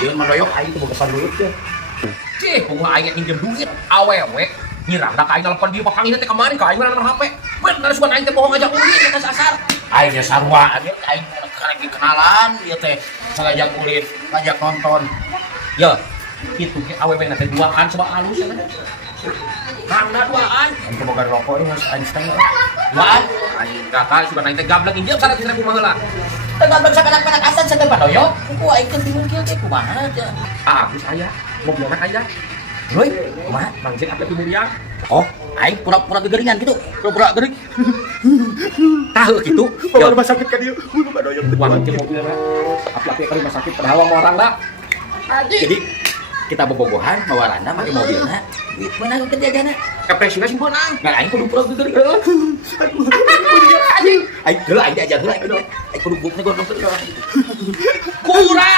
Dia mendoyok aing teu boga saduit teh. Cih, kumaha aing pinjem duit awewe nyirangna ka aing telepon dia pakangina teh kemarin ka aing nomor HP. Bener sugan aing teh bohong aja ulin eta sasar. Aing ge sarua anjir aing karek kenalan ieu teh ngajak ulin, ngajak nonton. Ya, itu ge awewe na teh duaan coba alus ya. Rangna duaan. Aing teh boga rokok ieu geus aing setengah. Duaan, aing gagal sugan aing teh gablek injil kana kisah kumaha heula. Teu gablek sakanak-kanak asan sateu padoyok. Ku aing teh bingung kieu teh kumaha teh. Agus aya, mobilna aya. Roy, kumaha? Bang Jek atuh timuriang. Oh, aing pura-pura gegeringan gitu. Pura-pura geuring. Tahu gitu. Bawa rumah sakit ka dieu. Bunuh badoyok teh. Buat ke mobilnya. Api-api ke rumah sakit padahal mau orang dah. Jadi kita bobogohan bawa Randa pakai mobilnya. Duit mana ke jajana? Kepresina simpenang. Ngan aing kudu pura gegering heula. Aing heula aing diajar heula aing kudu bukna gondong teh. Kura